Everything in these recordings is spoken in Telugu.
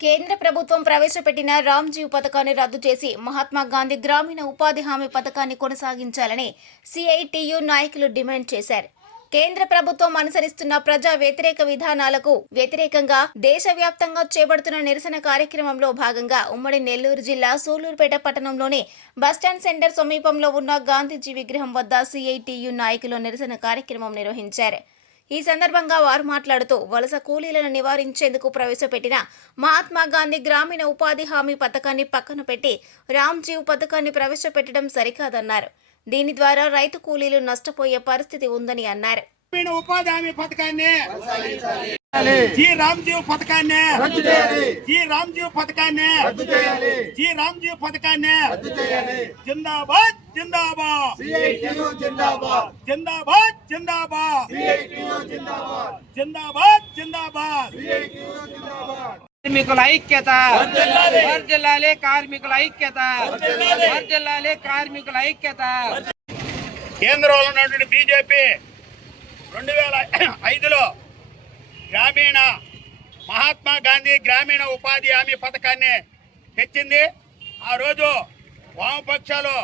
కేంద్ర ప్రభుత్వం ప్రవేశపెట్టిన రామ్జీవ్ పథకాన్ని రద్దు చేసి మహాత్మా గాంధీ గ్రామీణ ఉపాధి హామీ పథకాన్ని కొనసాగించాలని సిఐటియు నాయకులు డిమాండ్ చేశారు. కేంద్ర ప్రభుత్వం అనుసరిస్తున్న ప్రజా వ్యతిరేక విధానాలకు వ్యతిరేకంగా దేశవ్యాప్తంగా చేపడుతున్న నిరసన కార్యక్రమంలో భాగంగా ఉమ్మడి నెల్లూరు జిల్లా సూలూరుపేట పట్టణంలోని బస్టాండ్ సెంటర్ సమీపంలో ఉన్న గాంధీజీ విగ్రహం వద్ద సిఐటియు నాయకులు నిరసన కార్యక్రమం నిర్వహించారు. ఈ సందర్భంగా వారు మాట్లాడుతూ వలస కూలీలను నివారించేందుకు ప్రవేశపెట్టిన మహాత్మా గాంధీ గ్రామీణ ఉపాధి హామీ పథకాన్ని పక్కన పెట్టి రామ్జీవ్ పథకాన్ని ప్రవేశపెట్టడం సరికాదన్నారు. దీని ద్వారా రైతు కూలీలు నష్టపోయే పరిస్థితి ఉందని అన్నారు. ఉపాధి హామీ పథకాన్ని జీ రామ్జీవ్ పథకాన్ని. జీ రామ్జీవ్ పథకాన్ని. జీ రామ్జీవ్ పథకాన్ని. జిందాబాద్ జిందాబాద్. జిందాబాద్. జిందాబాద్ జిందాబాద్. జిందాబాద్. కార్మికుల ఐక్యత. వర్ధిల్లాలి కార్మికుల ఐక్యత. వర్ధిల్లాలి కార్మికుల ఐక్యత. కేంద్రంలో ఉన్నటువంటి బీజేపీ రెండు వేల ఐదులో గ్రామీణ మహాత్మా గాంధీ గ్రామీణ ఉపాధి హామీ పథకాన్ని తెచ్చింది. ఆ రోజు వామపక్షాలు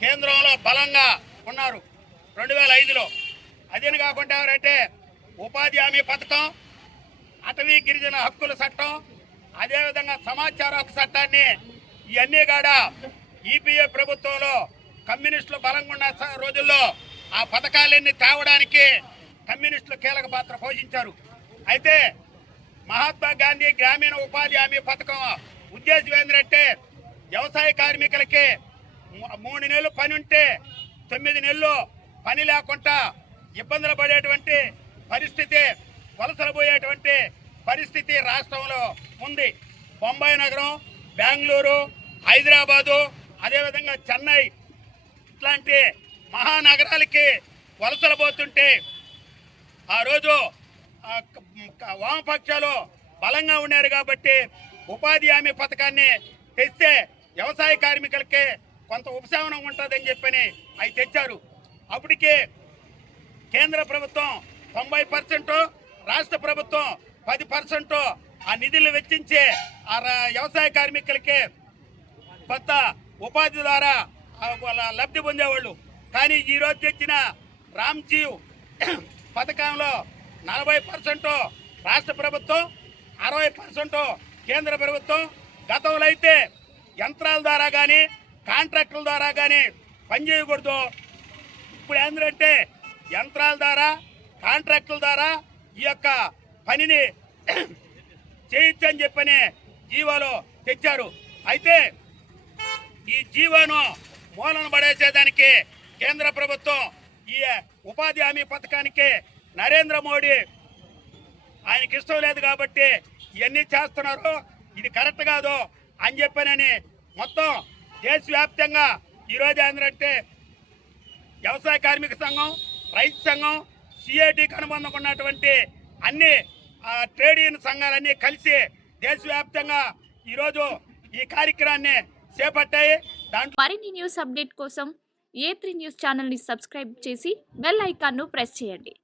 కేంద్రంలో బలంగా ఉన్నారు రెండు వేల ఐదులో. అదేని కాకుండా ఎవరంటే ఉపాధి హామీ పథకం అటవీ గిరిజన హక్కుల చట్టం అదేవిధంగా సమాచార హక్కు చట్టాన్ని ఇవన్నీ కూడా ఈపీఏ ప్రభుత్వంలో కమ్యూనిస్టులు బలంగా ఉన్న స- రోజుల్లో ఆ పథకాలన్నీ తేవడానికి కమ్యూనిస్టులు కీలక పాత్ర పోషించారు. అయితే మహాత్మా గాంధీ గ్రామీణ ఉపాధి హామీ పథకం ఉద్దేశం ఏంటంటే వ్యవసాయ కార్మికులకి మూ- మూడు నెలలు పని ఉంటే తొమ్మిది నెలలు పని లేకుండా ఇబ్బందులు పడేటువంటి పరిస్థితి వలసలు పోయేటువంటి పరిస్థితి రాష్ట్రంలో ఉంది. బొంబాయి నగరం బెంగళూరు హైదరాబాదు అదేవిధంగా చెన్నై ఇట్లాంటి మహానగరాలకి వలసలు పోతుంటే ఆ రోజు వామపక్షాలు బలంగా ఉన్నారు కాబట్టి ఉపాధి హామీ పథకాన్ని తెస్తే వ్యవసాయ కార్మికులకి కొంత ఉపశమనం ఉంటుందని చెప్పని అవి తెచ్చారు. అప్పటికి కేంద్ర ప్రభుత్వం తొంభై పర్సెంట్ రాష్ట్ర ప్రభుత్వం పది పర్సెంట్ ఆ నిధులు వెచ్చించి ఆ వ్యవసాయ కార్మికులకి కొత్త ఉపాధి ద్వారా వాళ్ళ లబ్ధి పొందేవాళ్ళు. కానీ ఈరోజు తెచ్చిన రామ్జీవ్ పథకంలో నలభై పర్సెంట్ రాష్ట్ర ప్రభుత్వం అరవై పర్సెంట్ కేంద్ర ప్రభుత్వం గతంలో అయితే యంత్రాల ద్వారా కానీ కాంట్రాక్టుల ద్వారా కానీ పనిచేయకూడదు ఇప్పుడు ఏంటంటే యంత్రాల ద్వారా కాంట్రాక్టుల ద్వారా ఈ యొక్క పనిని చేయొచ్చని చెప్పని జీవోలో తెచ్చారు. అయితే ఈ జీవోను మూలన పడేసేదానికి కేంద్ర ప్రభుత్వం ఈ ఉపాధి హామీ పథకానికి నరేంద్ర మోడీ ఆయనకి ఇష్టం లేదు కాబట్టి ఇవన్నీ చేస్తున్నారు ఇది కరెక్ట్ కాదు అని చెప్పానని మొత్తం దేశవ్యాప్తంగా ఈరోజు ఏంటంటే వ్యవసాయ కార్మిక సంఘం రైతు సంఘం సిఐటికి అనుబంధం ఉన్నటువంటి అన్ని ఆ, ట్రేడ్ యూనియన్ సంఘాలన్నీ కలిసి దేశవ్యాప్తంగా ఈరోజు ఈ కార్యక్రమాన్ని చేపట్టాయి. దాంట్లో మరిన్ని న్యూస్ అప్డేట్ కోసం ఏ త్రీ న్యూస్ ఛానల్ని సబ్స్క్రైబ్ చేసి బెల్ ఐకాన్ను ప్రెస్ చేయండి.